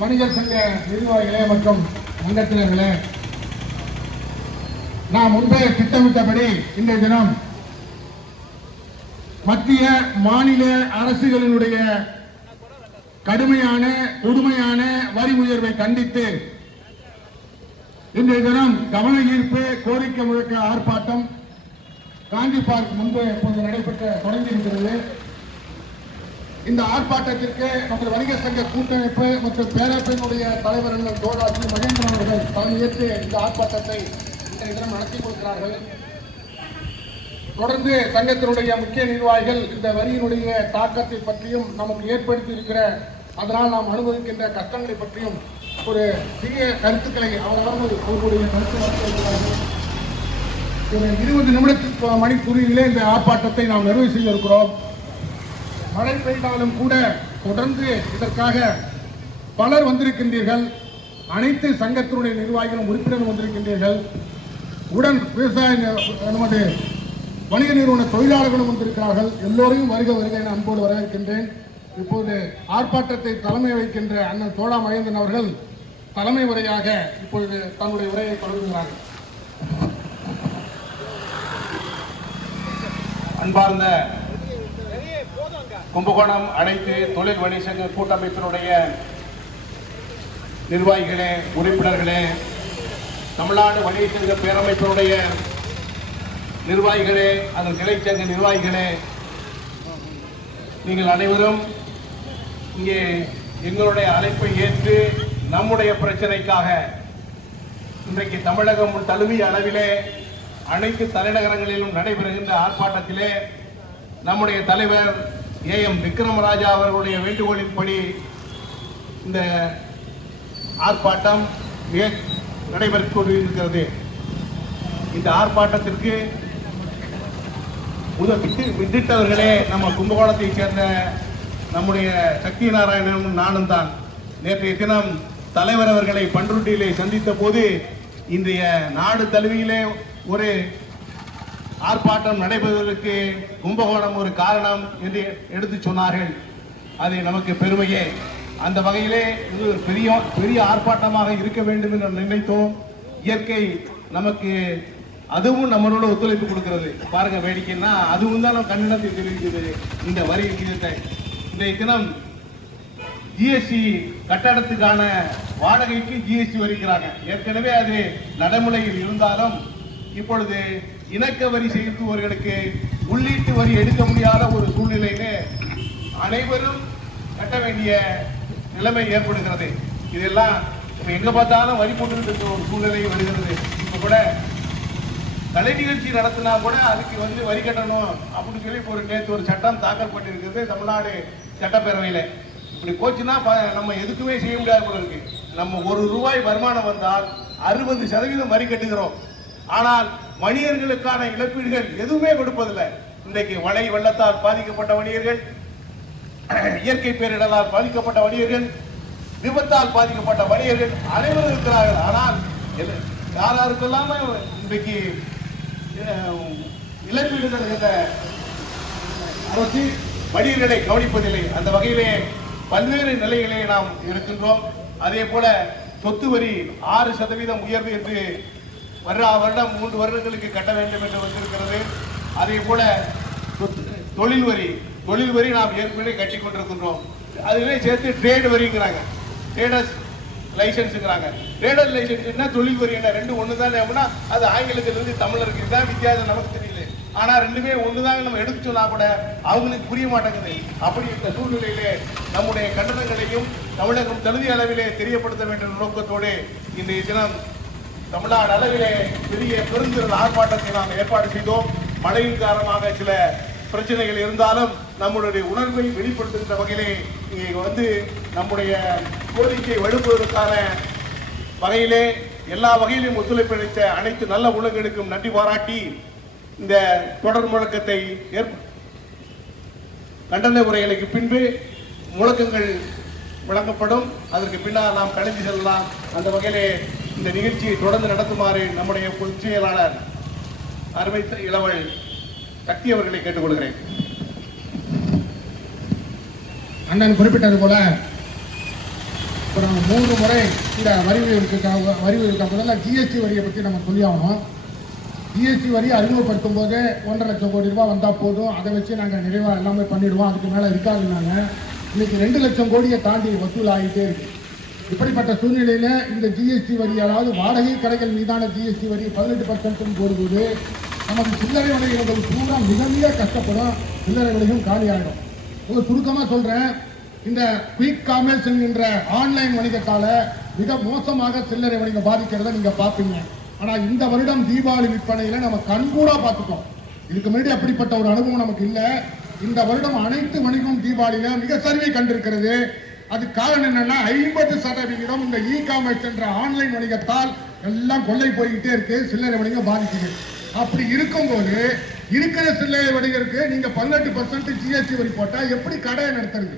வணிகர் சங்க நிர்வாகிகளே மற்றும் அங்கத்தினர்களே, நாம் முன்பே திட்டமிட்டபடி இன்றைய தினம் மத்திய மாநில அரசுகளினுடைய கடுமையான கொடுமையான வரி உயர்வை கண்டித்து இன்றைய தினம் கவன ஈர்ப்பு கோரிக்கை முழக்க ஆர்ப்பாட்டம் காந்தி பார்க் முன்பு இப்போது தொடங்கியிருக்கிறது. இந்த ஆர்ப்பாட்டத்திற்கு நமது வணிகர் சங்க கூட்டமைப்பு மற்றும் பேரவையினுடைய தலைவர்கள் தோழாசி மகேந்திரன் அவர்கள் தலைமையேற்று இந்த ஆர்ப்பாட்டத்தை இன்றைய தினம் நடத்தி கொடுக்கிறார்கள். தொடர்ந்து சங்கத்தினுடைய முக்கிய நிர்வாகிகள் இந்த வரியினுடைய தாக்கத்தை பற்றியும் நமக்கு ஏற்படுத்தி இருக்கிற அதனால் நாம் அனுபவிக்கின்ற கஷ்டங்களை பற்றியும் ஒரு சிறிய கருத்துக்களை அவர்களுடைய கருத்து 20 நிமிடத்துக்கு மணிக்குறியிலே இந்த ஆர்ப்பாட்டத்தை நாம் நிறைவு செய்ய இருக்கிறோம். மழை பெய்தாலும் கூட தொடர்ந்து இதற்காக பலர் வந்திருக்கின்றீர்கள். அனைத்து சங்கத்தினுடைய நிர்வாகிகளும் உறுப்பினர்கள் வந்திருக்கின்றீர்கள். உடன் விவசாய நமது வணிக நிறுவன தொழிலாளர்களும் வந்திருக்கிறார்கள். எல்லோரையும் வருக வருக என அன்போடு வரவேற்கின்றேன். இப்போது ஆர்ப்பாட்டத்தை தலைமை வைக்கின்ற அண்ணன் தோழா மகேந்திரன் அவர்கள் தலைமை உரையாக இப்பொழுது தன்னுடைய உரையை தொடங்குகிறார்கள். அன்பார்ந்த கும்பகோணம் அனைத்து தொழில் வணிக சங்க கூட்டமைப்பினுடைய நிர்வாகிகளே, உறுப்பினர்களே, தமிழ்நாடு வணிக சங்க பேரமைப்பினுடைய நிர்வாகிகளே, அதன் கிளைச்சங்க நிர்வாகிகளே, நீங்கள் அனைவரும் இங்கே எங்களுடைய அழைப்பை ஏற்று நம்முடைய பிரச்சனைக்காக இன்றைக்கு தமிழகம் தழுவிய அளவிலே அனைத்து தலைநகரங்களிலும் நடைபெறுகின்ற ஆர்ப்பாட்டத்திலே நம்முடைய தலைவர் AM விக்ரமராஜா அவர்களுடைய வேண்டுகோளின்படி இந்த ஆர்ப்பாட்டம் நடைபெற்றுக் கொண்டிருக்கிறது. இந்த ஆர்ப்பாட்டத்திற்கு விதிட்டவர்களே நம்ம கும்பகோணத்தை சேர்ந்த நம்முடைய சக்தி நாராயணனும் நானும் தான். நேற்றைய தினம் தலைவர் அவர்களை பன்ருட்டியிலே சந்தித்த போது இன்றைய நாடு தழுவியிலே ஒரு ஆர்ப்பாட்டம் நடைபெறுவதற்கு கும்பகோணம் ஒரு காரணம் என்று எடுத்து சொன்னார்கள். அது நமக்கு பெருமையே. அந்த வகையிலே இது பெரிய ஆர்ப்பாட்டமாக இருக்க வேண்டும் என்று நினைத்தோம். இயற்கை நமக்கு அதுவும் நம்மளோட ஒத்துழைப்பு கொடுக்கிறது. பாருங்க, வேடிக்கைன்னா அதுவும் தான் நம்ம கண்டனத்தை தெரிவிக்கிறது. இந்த வரி விகிதத்தை இன்றைய தினம் ஜிஎஸ்டி கட்டடத்துக்கான வாடகைக்கு ஜிஎஸ்டி வரிக்கிறாங்க. ஏற்கனவே அது நடைமுறையில் இருந்தாலும் இப்பொழுது இணக்க வரி செலுத்துவோர்களுக்கு உள்ளீட்டு வரி எடுக்க முடியாத ஒரு சூழ்நிலையிலே அனைவரும் கட்ட வேண்டிய நிலைமை ஏற்படுகிறது. இதெல்லாம் இப்ப எங்க பார்த்தாலும் வரி போட்டு இருக்கிற ஒரு சூழ்நிலை வருகிறது. இப்ப கூட கலை நிகழ்ச்சி நடத்தினா கூட அதுக்கு வரி கட்டணும் அப்படின்னு சொல்லி நேற்று ஒரு சட்டம் தாக்கல் பண்ணியிருக்கிறது தமிழ்நாடு சட்டப்பேரவையில். இப்படி போச்சுன்னா நம்ம எதுக்குமே செய்ய முடியாது போல இருக்கு. நம்ம ₹1 வருமானம் வந்தால் 60% வரி கட்டுகிறோம். ஆனால் வணிகர்களுக்கான இழப்பீடுகள் எதுவுமே கொடுப்பதில்லை. இன்றைக்கு மழை வெள்ளத்தால் பாதிக்கப்பட்ட வணிகர்கள், இயற்கை பேரிடரால் பாதிக்கப்பட்ட வணிகர்கள், விபத்தால் பாதிக்கப்பட்ட வணிகர்கள் அனைவரும் இருக்கிறார்கள். ஆனால் யாருக்கெல்லாம் இன்றைக்கு இழப்பீடுகள் அரசு வணிகர்களை கவனிப்பதில்லை. அந்த வகையிலே பல்வேறு நிலைகளே நாம் இருக்கின்றோம். அதே போல சொத்து வரி 6% உயர்வு என்று வருடம் 3 வருடங்களுக்கு கட்ட வேண்டும் என்று வந்திருக்கிறது. அதே போல தொழில் வரி நாம் ஏற்கனவே கட்டி கொண்டிருக்கின்றோம். அதிலே சேர்த்து ட்ரேட் வரிங்கிறாங்க, ட்ரேடர்ஸ் லைசன்ஸுங்கிறாங்க. ட்ரேடர் லைசன்ஸ்னா தொழில் வரி என்ன, ரெண்டு ஒன்று தானே அப்படின்னா அது ஆங்கிலத்திலிருந்து தமிழருக்கு தான் வித்தியாசம் நமக்கு தெரியல. ஆனால் ரெண்டுமே ஒன்று தாங்க நம்ம எடுத்து சொன்னா கூட அவங்களுக்கு புரிய மாட்டேங்குது. அப்படி இந்த சூழ்நிலையிலே நம்முடைய கண்டனங்களையும் தமிழகம் தகுதி அளவிலே தெரியப்படுத்த வேண்டிய நோக்கத்தோடு இன்றைய தினம் தமிழ்நாடு அளவிலே பெரிய பெருந்திரள் ஆர்ப்பாட்டத்தை நாம் ஏற்பாடு செய்தோம். மழையின் காரணமாக சில பிரச்சனைகள் இருந்தாலும் நம்முடைய உணர்வை வெளிப்படுத்துகின்ற வகையிலே இங்கே நம்முடைய கோரிக்கையை வலுப்புவதற்கான வகையிலே எல்லா வகையிலும் ஒத்துழைப்பு அளித்த அனைத்து நல்ல உள்ளங்களுக்கும் நன்றி பாராட்டி இந்த தொடர் முழக்கத்தை கண்டன உரைகளுக்கு பின்பு முழக்கங்கள் வழங்கப்படும். அதற்கு பின்னால் நாம் கலைஞ்சு செல்லலாம். அந்த வகையிலே இந்த நிகழ்ச்சியை தொடர்ந்து நடத்துமாறு நம்முடைய பொதுச் செயலாளர் அருமை இளவல் சக்தி அவர்களை கேட்டுக்கொள்கிறேன். அண்ணன் குறிப்பிட்டது போல இப்போ நம்ம 3 முறை இந்த வரி உயர்வுக்கு முதல்ல ஜிஎஸ்டி வரியை பற்றி நம்ம சொல்லி ஆகணும். ஜிஎஸ்டி வரி அறிமுகப்படுத்தும் போது 1.5 லட்சம் கோடி ரூபாய் வந்தால் போதும், அதை வச்சு நாங்கள் நிறைவாக எல்லாமே பண்ணிவிடுவோம், அதுக்கு மேலே இருக்காதுன்னாங்க. இன்னைக்கு 2 லட்சம் கோடியை தாண்டி வசூல் ஆகிட்டே இருக்கு. இப்படிப்பட்ட சூழ்நிலையில் இந்த ஜிஎஸ்டி வரி, அதாவது வாடகை கடைகள் மீதான ஜிஎஸ்டி வரி 18% போடும்போது நமக்கு சில்லறை வணிகர்கள் பூரா மிக மிக கஷ்டப்படும், சில்லறை வணிகம் காலியாகிடும். ஒரு சுருக்கமாக சொல்கிறேன், இந்த குயிக் காமர்ஸ் என்கின்ற ஆன்லைன் வணிகத்தால் மிக மோசமாக சில்லறை வணிகம் பாதிக்கிறத நீங்கள் பார்ப்பீங்க. ஆனால் இந்த வருடம் தீபாவளி விற்பனையில் நம்ம கண்கூடா பார்த்துட்டோம். இதுக்கு முன்னாடி அப்படிப்பட்ட ஒரு அனுபவம் நமக்கு இல்லை. இந்த வருடம் அனைத்து வணிகம் தீபாவளியில் மிக சரிவை கண்டிருக்கிறது. அது காரணம் என்னன்னா 50% இந்த இ காமர்ஸ் என்ற ஆன்லைன் வணிகத்தால் எல்லாம் கொள்ளை போய்கிட்டே இருக்கு, சில்லறை வணிகம் பாதிக்குது. அப்படி இருக்கும்போது இருக்கிற சில்லறை வணிகருக்கு நீங்க 18% ஜிஎஸ்டி வரி போட்டா எப்படி கடையை நடத்துறது?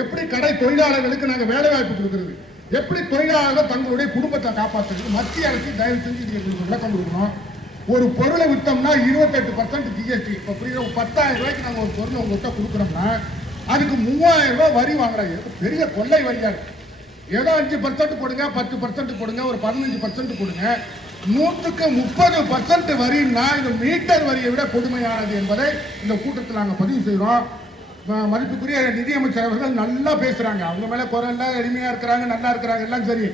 எப்படி கடை தொழிலாளர்களுக்கு நாங்கள் வேலை வாய்ப்பு கொடுக்கறது? எப்படி தொழிலாளர்கள் தங்களுடைய குடும்பத்தை காப்பாற்றுறது? மத்திய அரசு தயவு செஞ்சு விளக்கம் கொடுக்கணும். ஒரு பொருளை விற்றோம்னா 28% ஜிஎஸ்டி. இப்போ 10,000 ரூபாய்க்கு நாங்கள் ஒரு பொருளை உங்கள்கிட்ட கொடுக்குறோம்னா அதுக்கு 3,000 ரூபாய் வரி வாங்குறாங்க. பெரிய கொள்ளை வரியா இருக்கு. ஏதோ 5% போடுங்க, 10% போடுங்க, ஒரு 15% போடுங்க, 100க்கு 30% வரின்னா இந்த மீட்டர் வரியை விட கொடுமையானது என்பதை இந்த கூட்டத்தில் நாங்கள் பதிவு செய்கிறோம். மதிப்புக்குரிய நிதியமைச்சர் அவர்கள் நல்லா பேசுறாங்க, அவங்க மேல குறை இல்லை, எளிமையா இருக்கிறாங்க, நல்லா இருக்கிறாங்க, எல்லாம் சரி.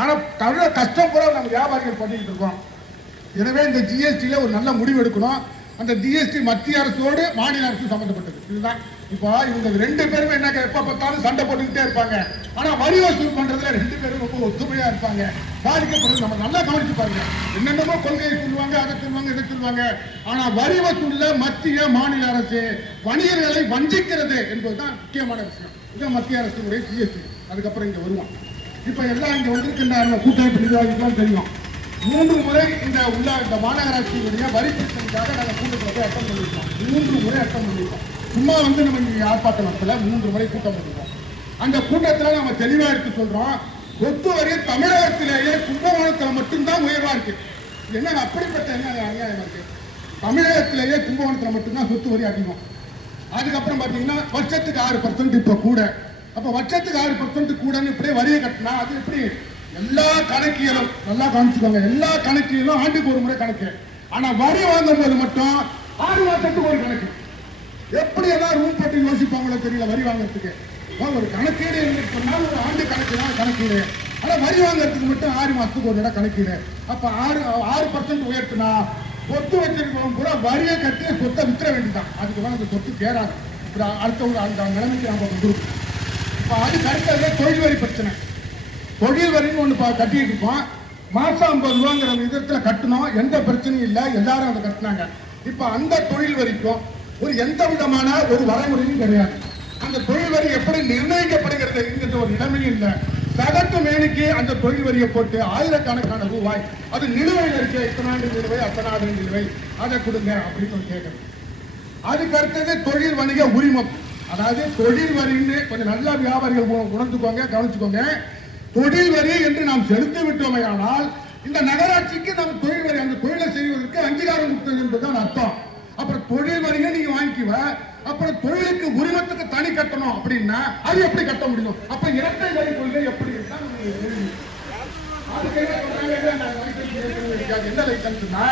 ஆனால் தவிர கஷ்டம் கூட நம்ம வியாபாரிகள் பண்ணிட்டு இருக்கோம். எனவே இந்த ஜிஎஸ்டியில் ஒரு நல்ல முடிவு எடுக்கணும். அந்த ஜிஎஸ்டி மத்திய அரசோடு மாநில அரசு சம்பந்தப்பட்டது. இதுதான் இப்போ இவங்க 2 பேருமே என்ன எப்ப பார்த்தாலும் சண்டை போட்டுக்கிட்டே இருப்பாங்க. ஆனா வரி வசூல் பண்றதுல 2 பேரும் ரொம்ப ஒத்துமையா இருப்பாங்க. பாதிக்கப்படுறது நம்ம நல்லா கவனிச்சு பாருங்க. என்னென்னமோ கொள்கையை சொல்லுவாங்க, அதை சொல்லுவாங்க, இதை சொல்லுவாங்க. ஆனா வரி வசூல்ல மத்திய மாநில அரசு வணிகர்களை வஞ்சிக்கிறது என்பதுதான் முக்கியமான விஷயம். இது மத்திய அரசுடைய ஜிஎஸ்டி. அதுக்கப்புறம் இங்க வருவோம். இப்ப எல்லாம் இங்க வந்திருக்கின்ற கூட்டமைப்பு நிர்வாகிகளும் தெரியும். 3 முறை இந்த மாநகராட்சியுடைய வரி பிரச்சனைக்காக நாங்கள் கூட்டத்தில் போய் அட்டம் பண்ணிருக்கோம். 3 முறை அட்டம் பண்ணிருக்கோம். சும்மா நம்ம இங்கே ஆர்ப்பாட்டம் நடத்தல, 3 முறை கூட்டம் பண்ணிருக்கோம். அந்த கூட்டத்தில் நம்ம தெளிவாக எடுத்து சொல்றோம், சொத்து வரி தமிழகத்திலேயே கும்பகோணத்தில் மட்டும்தான் உயர்வா இருக்கு. என்ன அப்படிப்பட்ட என்ன அநியாயம் இருக்கு? தமிழகத்திலேயே கும்பகோணத்தில் மட்டும்தான் சொத்து வரி அதிகம். அதுக்கப்புறம் பார்த்தீங்கன்னா வருஷத்துக்கு 6% இப்போ கூட. அப்போ வருஷத்துக்கு 6% கூடன்னு இப்படியே வரியை கட்டினா அது எப்படி? எல்லா கணக்கியலும் நல்லா காமிச்சுக்கோங்க, எல்லா கணக்கியலும் ஆண்டுக்கு ஒரு முறை கணக்கு. ஆனா வரி வாங்கும் போது மட்டும் 6 மாசத்துக்கு ஒரு கணக்கு. எப்படி எல்லாம் ரூம் போட்டு யோசிப்பாங்களோ தெரியல வரி வாங்குறதுக்கு. ஒரு கணக்கீடு சொன்னால் ஒரு ஆண்டு கணக்கு தான் கணக்கீடு. ஆனா வரி வாங்குறதுக்கு மட்டும் 6 மாசத்துக்கு ஒரு இடம் கணக்கீடு. அப்ப 6% உயர்த்தினா சொத்து வச்சிருக்கவங்க கூட வரியை கட்டி சொத்தை விற்ற வேண்டியதான். அதுக்கு மேலே அந்த சொத்து கேராது. இப்படி அடுத்தவங்க அந்த நிலைமைக்கு நம்ம கொடுக்கணும். இப்போ அதுக்கு அடுத்தது தொழில் வரி பிரச்சனை. தொழில் வரின்னு ஒன்று கட்டிட்டு இருக்கோம். மாசம் 50 ரூபாங்கிற விதத்தில் கட்டணும், எந்த பிரச்சனையும் இல்லை, எல்லாரும் அதை கட்டினாங்க. இப்போ அந்த தொழில் வரிக்கும் ஒரு எந்த விதமான ஒரு வரைமுறையும் கிடையாது. அந்த தொழில் வரி எப்படி நிர்ணயிக்கப்படுகிறது என்கிற ஒரு நிலைமையும் இல்லை. சகட்டு மேனிக்கு அந்த தொழில் வரியை போட்டு ஆயிரக்கணக்கான ரூபாய் அது நிலுவையில் இருக்க, இத்தனை ஆண்டு நிலுவை, அத்தனை ஆண்டு நிலுவை, அதை கொடுங்க அப்படின்னு கேட்கணும். அதுக்கு அடுத்தது தொழில் வணிக உரிமம். அதாவது தொழில் வரின்னு கொஞ்சம் நல்ல வியாபாரிகள் உணர்ந்துக்கோங்க, கவனிச்சுக்கோங்க. தொழில் வரி என்று நாம் செலுத்தி விட்டோமே ஆனால் இந்த நகராட்சிக்கு நாம் தொழில் வரி, அந்த தொழிலை செய்வதற்கு அங்கீகாரம் கொடுத்தது என்பதுதான் அர்த்தம். அப்புறம் தொழில் வரியை நீங்க வாங்கிக்குவ, அப்புறம் தொழிலுக்கு உரிமத்துக்கு தனி கட்டணும் அப்படின்னா அது எப்படி கட்ட முடியும்? அப்ப இரட்டை வரி கொள்கை எப்படி இருந்தா என்ன லைசன்ஸ்னா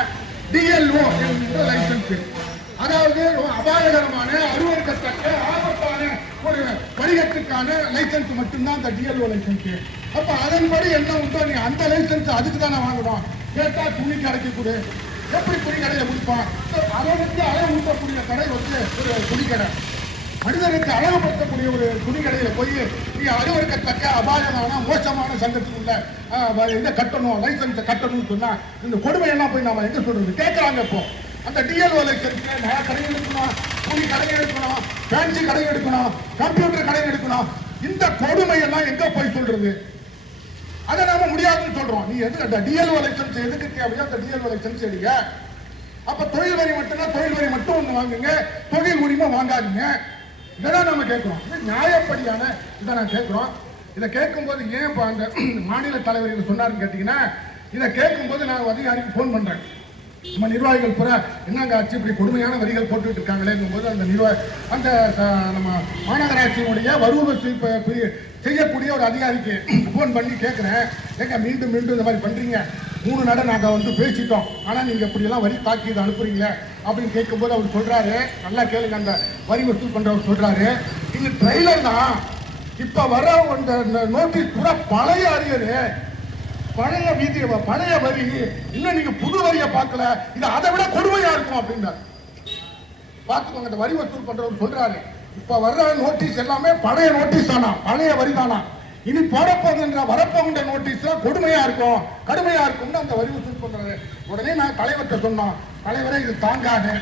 டிஎல்ஓ என்ற லைசன்ஸ். அதாவது அபாயகரமான, அருவருக்கத்தக்க, ஆபத்தான ஒரு வணிகத்துக்கான லைசன்ஸ் மட்டும்தான் அந்த டிஎல்ஓ லைசன்ஸ். அப்ப அதன்படி என்ன உண்டோ நீ அந்த லைசன்ஸ் அதுக்கு தானே வாங்கணும். கேட்டா துணி கடைக்கு கொடு, எப்படி துணி கடையை கொடுப்பான்? அளவுக்கு அளவு ஊட்டக்கூடிய கடை வந்து ஒரு துணி கடை. மனிதனுக்கு அழகுபடுத்தக்கூடிய ஒரு துணி கடையில போய் நீ அருவருக்கத்தக்க, அபாயமான, மோசமான சங்கத்துக்குள்ள இதை கட்டணும், லைசன்ஸை கட்டணும்னு சொன்னா இந்த கொடுமையெல்லாம் போய் நாம எங்க சொல்றது? கேட்கறாங்க. இப்போ அந்த டிஎல்ஓ லைசன்ஸ் கடை எடுக்கணும், துணி கடை எடுக்கணும், ஃபேன்சி கடை எடுக்கணும், கம்ப்யூட்டர் கடை எடுக்கணும். இந்த கொடுமையெல்லாம் எங்க போய் சொல்றது? அதை நாம முடியாதுன்னு சொல்றோம். நீ எதுக்கு டிஎல்ஓ லைசன்ஸ் எதுக்கு தேவையோ அந்த டிஎல்ஓ லைசன்ஸ் எடுங்க. அப்ப தொழில் வரி மட்டும்னா தொழில் வரி மட்டும் ஒண்ணு வாங்குங்க, தொழில் உரிமம் வாங்காதீங்க. இதான் நம்ம கேட்கிறோம். இது நியாயப்படியான இதை நான் கேட்கிறோம். இதை கேட்கும் போது ஏன் அந்த மாநில தலைவர் இதை சொன்னாருன்னு கேட்டீங்கன்னா, இதை கேட்கும் போது நான் அதிகாரிக்கு போன் பண்றேன். நம்ம நிர்வாகிகள் பூரா என்னங்க ஆச்சு இப்படி கொடுமையான வரிகள் போட்டுட்டு இருக்காங்களேங்கும் போது அந்த அந்த நம்ம மாநகராட்சியினுடைய வரி செய்யக்கூடிய ஒரு அதிகாரிக்கு ஃபோன் பண்ணி கேட்குறேன், ஏங்க மீண்டும் மீண்டும் இந்த மாதிரி பண்ணுறீங்க, 3 நட நாங்கள் வந்து பேசிட்டோம், ஆனால் நீங்கள் இப்படியெல்லாம் வரி தாக்கி அனுப்புறீங்களே அப்படின்னு கேட்கும்போது அவர் சொல்கிறாரு, நல்லா கேளுங்க, அந்த வரி வசூல் பண்ணுறவர் சொல்கிறாரு, இது ட்ரெய்லர் தான், இப்போ வர அந்த நோட்டீஸ் பூரா பழைய அரியரு, பழைய வீதி, பழைய வரி, இன்னும் நீங்க புது வரியை பார்க்கல, இது அதை விட கொடுமையா இருக்கும் அப்படின்னாரு. பார்த்துக்கோங்க, இந்த வரி வசூல் பண்றவர் சொல்றாரு, இப்ப வர்ற நோட்டீஸ் எல்லாமே பழைய நோட்டீஸ் தானா, பழைய வரி தானா, இனி போடப்போகின்ற வரப்போகின்ற நோட்டீஸ் கொடுமையா இருக்கும், கடுமையா இருக்கும்னு அந்த வரி வசூல் பண்றாரு. உடனே நான் தலைவர்கிட்ட சொன்னோம், தலைவரே இது தாங்காது,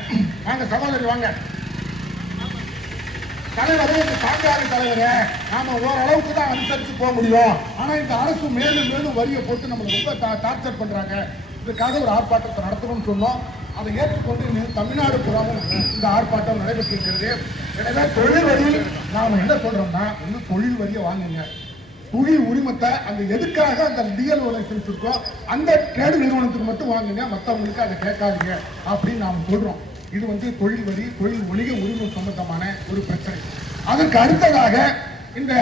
வாங்க சகோதரி வாங்க தலைவரே, இது தாங்காது தலைவரே, நாம ஓரளவுக்கு தான் அனுசரித்து போக முடியும், ஆனா இந்த அரசு மேலும் மேலும் வரியை போட்டு நம்மளை ரொம்ப டார்ச்சர் பண்றாங்க, இதுக்காக ஒரு ஆர்ப்பாட்டத்தை நடத்தணும்னு சொன்னோம். அதை ஏற்றுக்கொண்டு தமிழ்நாடு புறாவும் இந்த ஆர்ப்பாட்டம் நடைபெற்றிருக்கிறது. எனவே தொழில் வரியில் நாம என்ன சொல்றோம்னா, இன்னும் தொழில் வரியை வாங்குங்க, தொழில் உரிமத்தை அந்த எதுக்காக அந்த டிஎல் லைசன்ஸ் இருக்கோ அந்த ட்ரேடு நிறுவனத்துக்கு மட்டும் வாங்குங்க, மற்றவங்களுக்கு அதை கேட்காதீங்க அப்படின்னு நாம் சொல்றோம். இது வந்து தொழில் வரி, தொழில் வணிக உரிமை சம்பந்தமான ஒரு பிரச்சனை. அதற்கு அடுத்ததாக இந்த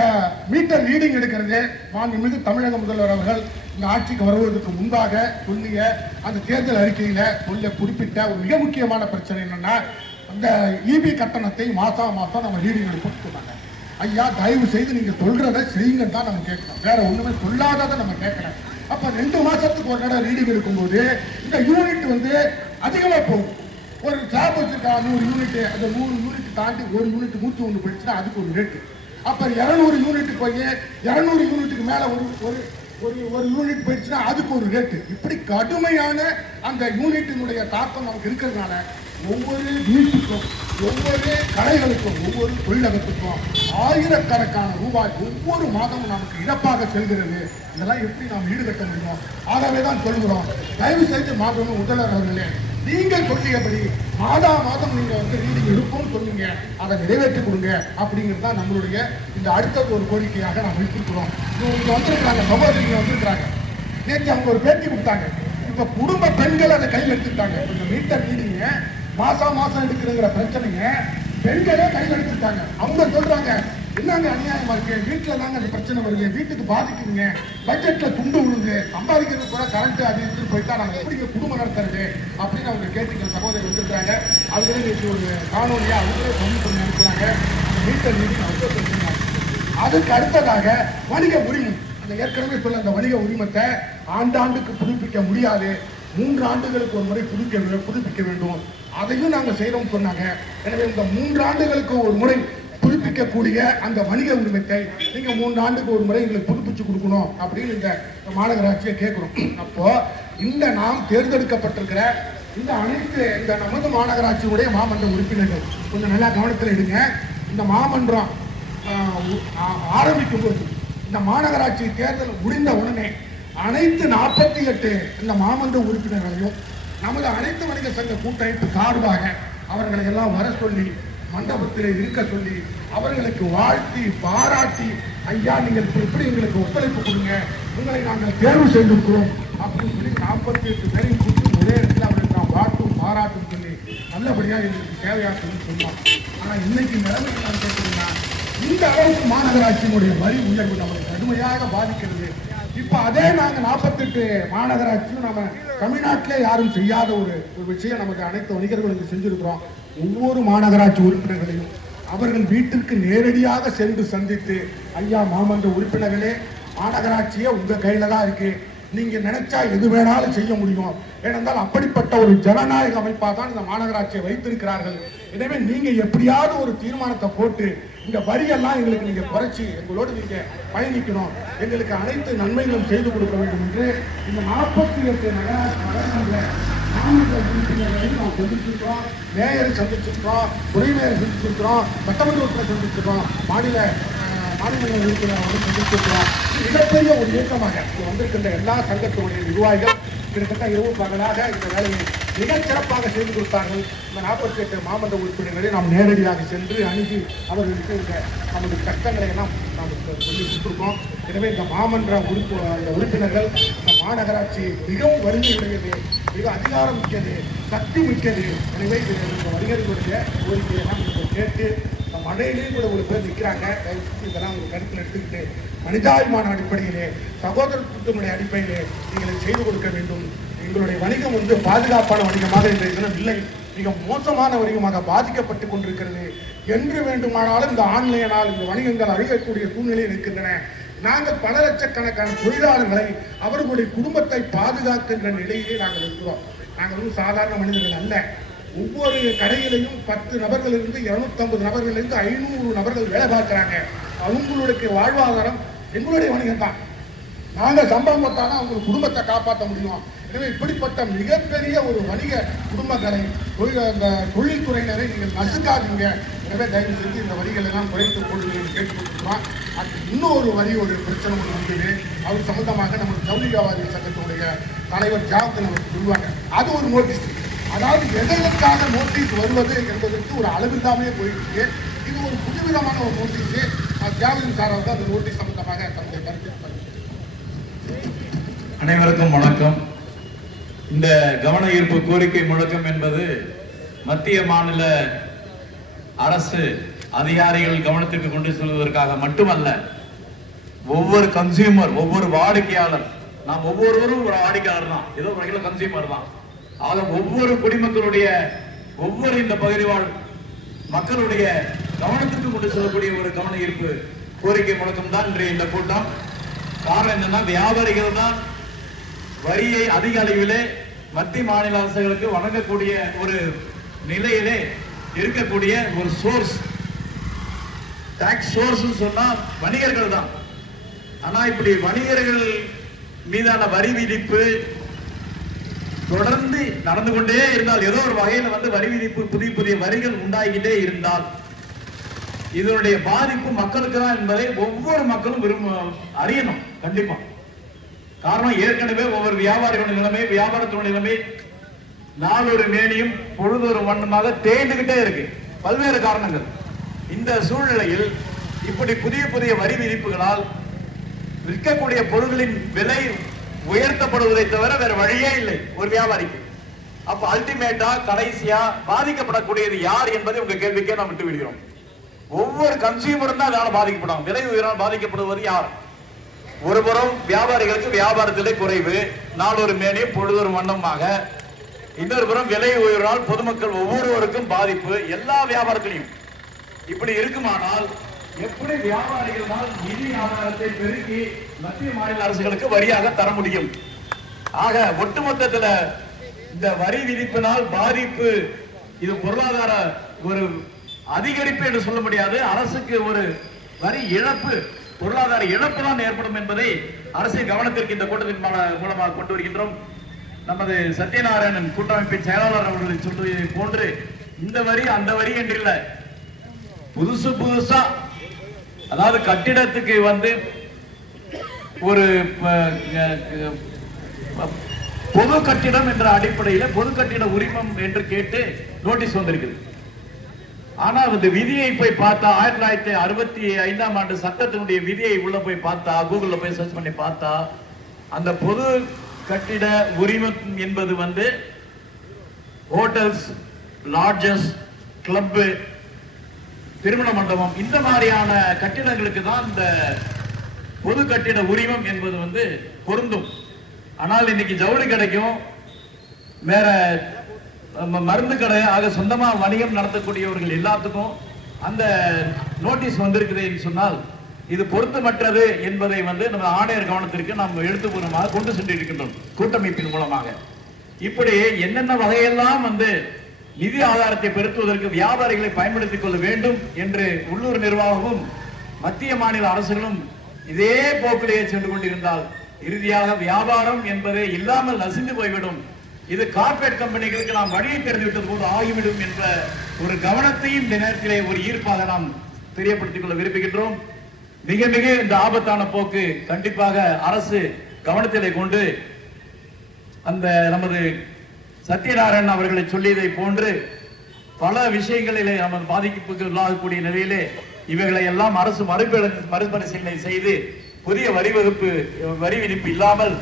மீட்டர் ரீடிங் எடுக்கிறது, மாண்புமிகு தமிழக முதல்வர் அவர்கள் இந்த ஆட்சிக்கு வருவதற்கு முன்பாக சொல்லிய அந்த தேர்தல் அறிக்கையில சொல்ல குறிப்பிட்ட ஒரு மிக முக்கியமான பிரச்சனை என்னன்னா, அந்த இபி கட்டணத்தை மாசம் நம்ம ரீடிங் எடுப்போம்னு சொன்னாங்க. ஐயா, தயவு செய்து நீங்க சொல்றதை செய்யுங்கன்னு தான் நம்ம கேட்கணும், வேற ஒண்ணுமே சொல்லாததை நம்ம கேட்கல. அப்ப 2 மாசத்துக்கு ஒரு தடவை ரீடிங் எடுக்கும்போது இந்த யூனிட் வந்து அதிகமா போகும். ஒரு ஸ்லாப் வச்சிருக்கா 100 யூனிட், அந்த 100 யூனிட் தாண்டி ஒரு யூனிட் 101 போயிடுச்சுன்னா அதுக்கு ஒரு ரேட்டு. அப்ப 200 யூனிட்டுக்கு போய் 200 யூனிட்டுக்கு மேல ஒரு யூனிட் போயிடுச்சுன்னா அதுக்கு ஒரு ரேட்டு. இப்படி கடுமையான அந்த யூனிட்டினுடைய தாக்கம் நமக்கு இருக்கிறதுனால ஒவ்வொரு வீட்டுக்கும், ஒவ்வொரு கடைகளுக்கும், ஒவ்வொரு தொழிலகத்துக்கும் ஆயிரக்கணக்கான ரூபாய் ஒவ்வொரு மாதமும் நமக்கு இழப்பாக செல்கிறது. இதெல்லாம் எப்படி நாம் ஈடுகட்ட முடியும்? ஆகவே தான் சொல்கிறோம், தயவு செய்து மாதம் முதல்வர் அவர்களே, நீங்கள் சொல்லியபடி மாதம் நீங்க வந்து ரீடிங் எடுப்போம்னு சொன்னீங்க, அதை நிறைவேற்றி கொடுங்க அப்படிங்கிறது தான் நம்மளுடைய இந்த அடுத்தது ஒரு கோரிக்கையாக நாம் எடுத்துக்கிறோம். இங்க வந்திருக்கிறாங்க, சகோதரிங்க வந்திருக்கிறாங்க, நேற்று அவங்க ஒரு பேட்டி கொடுத்தாங்க. இப்ப குடும்ப பெண்கள் அதை கையில் எடுத்துட்டாங்க. இந்த மீட்டர் ரீடிங்க மாசம் எடுக்கிறங்கிற பிரச்சனைங்க பெண்களே கையில் எடுத்துட்டாங்க. அவங்க சொல்றாங்க, என்னங்க அநியாயமா இருக்கு, வீட்டுல தாங்க அந்த பிரச்சனை வருது, வீட்டுக்கு பாதிக்குதுங்க, பட்ஜெட்ல துண்டு விழுது, சம்பாதிக்கிறது கூட கரண்ட் அது எடுத்துட்டு போயிட்டா நாங்க எப்படி குடும்பம் நடத்துறது அப்படின்னு அவங்க கேட்டுக்கிற சகோதரி வந்துருக்காங்க. அதுவே இன்னைக்கு ஒரு காணொலியா அவங்களே பண்ணி அனுப்புறாங்க. மீட்டர் ரீடிங் அவங்க. அதுக்கு அடுத்ததாக வணிக உரிமை, அந்த ஏற்கனவே சொல்ல அந்த வணிக உரிமத்தை ஆண்டாண்டுக்கு புதுப்பிக்க முடியாது, 3 ஆண்டுகளுக்கு ஒரு முறை புதுப்பிக்க வேண்டும், அதையும் நாங்கள் செய்யறோம் சொன்னாங்க. எனவே இந்த 3 ஆண்டுகளுக்கு ஒரு முறை புதுப்பிக்கக்கூடிய அந்த வணிக உரிமத்தை நீங்க 3 ஆண்டுக்கு ஒரு முறை எங்களுக்கு புதுப்பிச்சு கொடுக்கணும் அப்படின்னு இந்த மாநகராட்சியை கேட்கிறோம். அப்போ இந்த நாம் தேர்ந்தெடுக்கப்பட்டிருக்கிற இந்த அனைத்து இந்த நமது மாநகராட்சியுடைய மாமன்ற உறுப்பினர்கள் கொஞ்சம் நல்லா கவனத்தில் எடுங்க. இந்த மாமன்றம் ஆரம்பிக்கும் போது, இந்த மாநகராட்சி தேர்தல் முடிந்த உடனே அனைத்து 48 இந்த மாமன்ற உறுப்பினர்களையும் நமது அனைத்து வணிக சங்க கூட்டமைப்பு சார்பாக அவர்களை எல்லாம் வர சொல்லி மண்டபத்தில் இருக்க சொல்லி அவர்களுக்கு வாழ்த்தி பாராட்டி, ஐயா நீங்கள் எப்படி எங்களுக்கு ஒத்துழைப்பு கொடுங்க, உங்களை நாங்கள் தேர்வு செய்திருக்கிறோம் அப்படின்னு சொல்லி 48 பேரையும் கூட்டி ஒரே இடத்துல அவர்களுக்கு நாம் வாழ்த்தும் பாராட்டும் சொல்லி நல்லபடியாக எங்களுக்கு தேவையாக்குன்னு சொன்னோம். ஆனால் இன்னைக்கு நிலைமை நான் கேட்கிறீங்கன்னா, இந்த அளவுக்கு மாநகராட்சியினுடைய வரி உயர்வு நம்மளை கடுமையாக பாதிக்கிறது. இப்ப அதே நாங்க 48 மாநகராட்சியும் நம்ம தமிழ்நாட்டிலே யாரும் செய்யாத ஒரு விஷயம் நமக்கு அனைத்து வணிகர்களுக்கு செஞ்சிருக்கிறோம். ஒவ்வொரு மாநகராட்சி உறுப்பினர்களையும் அவர்கள் வீட்டிற்கு நேரடியாக சென்று சந்தித்து, ஐயா மாமன்ற உறுப்பினர்களே, மாநகராட்சியே உங்க கையில தான் இருக்கு, நீங்க நினைச்சா எது வேணாலும் செய்ய முடியும், ஏனென்றால் அப்படிப்பட்ட ஒரு ஜனநாயக அமைப்பாக தான் இந்த மாநகராட்சியை வைத்திருக்கிறார்கள். எனவே நீங்க எப்படியாவது ஒரு தீர்மானத்தை போட்டு இந்த வரியெல்லாம் எங்களுக்கு நீங்க குறைச்சி எங்களோடு நீங்க பயணிக்கணும், எங்களுக்கு அனைத்து நன்மைகளும் செய்து கொடுக்க வேண்டும் என்று இந்த 48 நகரமன்ற மாநில உறுப்பினர்களை நாம் சந்திச்சிருக்கிறோம், மேயரை சந்திச்சிருக்கிறோம், துணை மேயரை சந்திச்சிருக்கிறோம், சட்டமன்ற உறுப்பினர் சந்திச்சிருக்கிறோம், மாநில உறுப்பினர்களும் சந்திச்சிருக்கிறோம். மிகப்பெரிய ஒரு இயக்கமாக வந்திருக்கின்ற எல்லா சங்கத்தினுடைய நிர்வாகிகள் கிட்டத்தட்ட இரவு பகலாக இந்த வேலையை மிகச் சிறப்பாக செய்து கொடுத்தார்கள். இந்த 48 மாமன்ற உறுப்பினர்களை நாம் நேரடியாக சென்று அணுகி அவர்களுக்கு நமது கஷ்டங்களை எல்லாம் நாம் சொல்லி கொடுத்துருக்கோம். எனவே இந்த மாமன்ற உறுப்பினர்கள் இந்த மாநகராட்சி மிகவும் வலிமையுடையது, மிக அதிகாரம் மிக்கது, சக்தி மிக்கது. எனவே இந்த வணிகர்களுடைய கோரிக்கையெல்லாம் நீங்கள் கேட்டு இந்த மழையிலேயும் கூட ஒரு பேர் நிற்கிறாங்க. இதெல்லாம் ஒரு கருத்தில் எடுத்துக்கிட்டு மனிதாபிமான அடிப்படையிலே, சகோதரத்துவத்தினுடைய அடிப்படையிலே நீங்கள் செய்து கொடுக்க வேண்டும். எங்களுடைய வணிகம் பாதுகாப்பான வணிகமாக இன்றைய தினம் இல்லை, மிக மோசமான வணிகமாக பாதிக்கப்பட்டு கொண்டிருக்கிறது. என்று வேண்டுமானாலும் இந்த ஆன்லைனால் இந்த வணிகங்கள் அழியக்கூடிய சூழ்நிலையில் இருக்கின்றன. நாங்கள் பல லட்சக்கணக்கான தொழிலாளர்களை அவர்களுடைய குடும்பத்தை பாதுகாக்கின்ற நிலையிலே நாங்கள் இருக்கிறோம். நாங்கள் சாதாரண மனிதர்கள் அல்ல. ஒவ்வொரு கடையிலையும் 10 நபர்களிலிருந்து 250 நபர்களிலிருந்து 500 நபர்கள் வேலை பார்க்கிறாங்க. அவங்களுடைய வாழ்வாதாரம் எங்களுடைய வணிகம் தான். நாங்கள் சம்பளம் பார்த்தாலும் அவங்க குடும்பத்தை காப்பாற்ற முடியும். எனவே இப்படிப்பட்ட மிகப்பெரிய ஒரு வணிக குடும்பங்களை தொழில்துறையினரை நீங்கள் நசுக்காதீங்க. எனவே தயவு செஞ்சு இந்த வரிகள் எல்லாம் குறைத்துக் கொள்ளுங்கள் கேட்டுக்கொண்டிருக்கிறோம். அது இன்னொரு வரி ஒரு பிரச்சனை ஒன்று வந்தது. அவர் சம்பந்தமாக நம்ம ஜவுளி வியாபாரி சங்கத்தினுடைய தலைவர் ஜாவத்தில் அவருக்கு சொல்லுவாங்க. அது ஒரு நோட்டீஸ். அதாவது எதற்காக நோட்டீஸ் வருவது என்பதற்கு ஒரு அளவில்லாமே போயிருக்கு. இது ஒரு புதுவிதமான ஒரு நோட்டீஸ். ஜாவலின் சாராக அந்த நோட்டீஸ் சம்பந்தமாக தன்னுடைய கருத்து. அனைவருக்கும் வணக்கம். இந்த கவன ஈர்ப்பு கோரிக்கை முழக்கம் என்பது மத்திய மாநில அரசு அதிகாரிகள் கவனத்திற்கு கொண்டு செல்வதற்காக மட்டுமல்ல, ஒவ்வொரு கன்சியூமர், ஒவ்வொரு வாடிக்கையாளர், நாம் ஒவ்வொருவரும் ஒரு வாடிக்கையாளர் தான், ஏதோ ஒரு வகையில் கன்சியூமர் தான். ஆக ஒவ்வொரு குடிமக்களுடைய, ஒவ்வொரு இந்த பகுதி வாழ் மக்களுடைய கவனத்திற்கு கொண்டு செல்லக்கூடிய ஒரு கவன ஈர்ப்பு கோரிக்கை முழக்கம் தான் இன்றைய இந்த கூட்டம். காரணம் என்னன்னா, வியாபாரிகள் தான் வரியை அதிக அளவிலே மத்திய மாநில அரசுகளுக்கு வழங்கக்கூடிய ஒரு நிலையிலே இருக்கக்கூடிய ஒரு சோர்ஸ், டாக்ஸ் சோர்ஸ் சொன்னா வணிகர்கள் தான். ஆனா இப்படி வணிகர்கள் மீதான வரி விதிப்பு தொடர்ந்து நடந்து கொண்டே இருந்தால், ஏதோ ஒரு வகையில வரி விதிப்பு, புதிய புதிய வரிகள் உண்டாகிட்டே இருந்தால் இதனுடைய பாதிப்பு மக்களுக்கு தான் என்பதை ஒவ்வொரு மக்களும் அறியணும் கண்டிப்பா. காரணம், ஏற்கனவே ஒவ்வொரு வியாபாரிகளின் நிலைமை, வியாபாரத்தினுடைய நிலைமை நாளொரு மேனியும் பொழுதொரு வண்ணமாக தேய்ந்துகிட்டே இருக்கு, பல்வேறு காரணங்கள். இந்த சூழ்நிலையில் இப்படி புதிய புதிய வரி விதிப்புகளால் விற்கக்கூடிய பொருட்களின் விலை உயர்த்தப்படுவதை தவிர வேற வழியே இல்லை ஒரு வியாபாரிக்கு. அப்ப அல்டிமேட்டா கடைசியா பாதிக்கப்படக்கூடியது யார் என்பதை உங்க கேள்விக்கே நாம் விட்டு விடுகிறோம். ஒவ்வொரு கன்சியூமரும் தான் அதனால பாதிக்கப்படும். விலை உயர்வால் பாதிக்கப்படுவது யார்? ஒருபுறம் வியாபாரிகளுக்கு வியாபாரத்திலே குறைவு, நாளொரு மேனியும் பொழுதொரு வண்ணமாக. இன்னொரு புறம் விலை உயர்வால் பொதுமக்கள் ஒவ்வொருவருக்கும் பாதிப்பு, எல்லா வியாபாரத்திலையும். இப்படி இருக்குமானால் எப்படி வியாபாரிகளால் நிதி ஆதாரத்தை பெருக்கி மத்திய மாநில அரசுகளுக்கு வரியாக தர முடியும்? ஆக ஒட்டுமொத்தத்துல இந்த வரி விதிப்பினால் பாதிப்பு, இது பொருளாதார ஒரு அதிகரிப்பு என்று சொல்ல முடியாது. அரசுக்கு ஒரு வரி இழப்பு, பொருளாதார இழப்பு தான் ஏற்படும் என்பதை அரசின் கவனத்திற்கு இந்த கூட்டத்தின் மூலமாக கொண்டு வருகின்றோம். நமது சத்யநாராயணன் கூட்டமைப்பின் செயலாளர் அவர்கள் சொல்வதை போன்று இந்த வரி அந்த வரி என்றில்லை, புதுசா, அதாவது கட்டிடத்துக்கு ஒரு பொது கட்டிடம் என்ற அடிப்படையில் பொது கட்டிட உரிமம் என்று கேட்டு நோட்டீஸ் வந்திருக்குது. ஆனா இந்த விதியை போய் பார்த்தா, 1965ஆம் ஆண்டு சட்டத்தினுடைய விதியை உள்ள போய் பார்த்தா, கூகுள்ல போய் சர்ச் பண்ணி பார்த்தா, அந்த பொது கட்டிட உரிமம் என்பது ஹோட்டல்ஸ், லாட்ஜஸ், கிளப், திருமண மண்டபம், இந்த மாதிரியான கட்டிடங்களுக்கு தான் இந்த பொது கட்டிட உரிமம் என்பது பொருந்தும். ஆனால் இன்னைக்கு ஜவுளி கடைக்கும் வேற மருந்து கடை ஆக சொந்தமா வணிகம் நடத்தக்கூடியவர்கள் எல்லாத்துக்கும் அந்த நோட்டீஸ் வந்திருக்குது சொன்னால் இது பொருத்தமற்றது என்பதை நம்ம ஆணையர் கவனத்திற்கு நாம் எழுத்துப்பூர்வமாக கொண்டு சென்றிருக்கின்றோம் கூட்டமைப்பின் மூலமாக. இப்படி என்னென்ன வகையெல்லாம் நிதி ஆதாரத்தை பெருக்குவதற்கு வியாபாரிகளை பயன்படுத்திக் கொள்ள வேண்டும் என்று உள்ளூர் நிர்வாகமும் மத்திய மாநில அரசுகளும் இதே போக்கிலேயே சென்று கொண்டிருந்தால் இறுதியாக வியாபாரம் என்பதே இல்லாமல் நசிந்து போய்விடும். இது கார்ப்பரேட் கம்பெனிகளுக்கு நாம் வழியை தெரிந்துவிட்டது போது ஆகிவிடும் என்ற ஒரு கவனத்தையும் இந்த நேரத்திலே ஒரு ஈர்ப்பாக நாம் தெரியப்படுத்திக் கொள்ள விரும்புகின்றோம். மிக மிக இந்த ஆபத்தான போக்கு கண்டிப்பாக அரசு கவனத்திலே கொண்டு அந்த நமது சத்யநாராயணன் அவர்களை சொல்லியதை போன்று பல விஷயங்களிலே நமது பாதிப்புக்கு உள்ளாகக்கூடிய நிலையிலே இவைகளை எல்லாம் அரசு மறுபரிசீலனை செய்து புதிய வரி விதிப்பு இல்லாமல்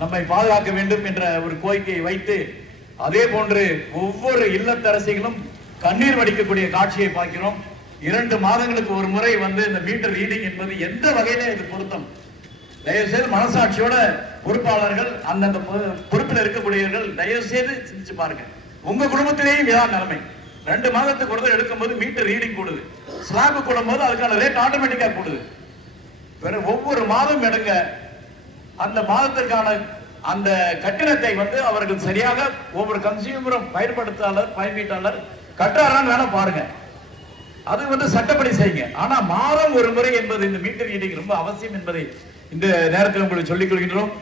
நம்மை பாதுகாக்க வேண்டும் என்ற ஒரு கோரிக்கையை வைத்து, அதே போன்று ஒவ்வொரு இல்லத்தரசிகளும் கண்ணீர் வடிக்கக்கூடிய காட்சியை பார்க்கிறோம். 2 மாதங்களுக்கு ஒரு முறை இந்த மீட்டர் ரீடிங் என்பது எந்த வகையிலே இது பொருத்தம்? தயவு செய்து மனசாட்சியோட பொறுப்பாளர்கள், அந்தந்த பொறுப்பில் இருக்கக்கூடியவர்கள் தயவு செய்து சிந்திச்சு பாருங்க. உங்க குடும்பத்திலேயும் இதான் நிலைமை. 2 மாதத்துக்கு ஒரு தடவை எடுக்கும்போது மீட்டர் ரீடிங் கூடுது, ஸ்லாப் கூடும்போது அதுக்கான ரேட் ஆட்டோமேட்டிக்கா கூடுது. ஒவ்வொரு மாதம் எடுங்க, அந்த மாதத்திற்கான அந்த கட்டணத்தை அவர்கள் சரியாக ஒவ்வொரு கன்சியூமரும் பயன்பாட்டாளர் கட்டுறாரான்னு வேணா பாருங்க. அது சட்டப்படி செய்யுங்க. ஆனா மாதம் ஒரு முறை என்பது இந்த மீட்டர் ரீடிங் ரொம்ப அவசியம் என்பதை இந்த நேரத்தில் உங்களுக்கு சொல்லிக் கொள்கின்றோம்.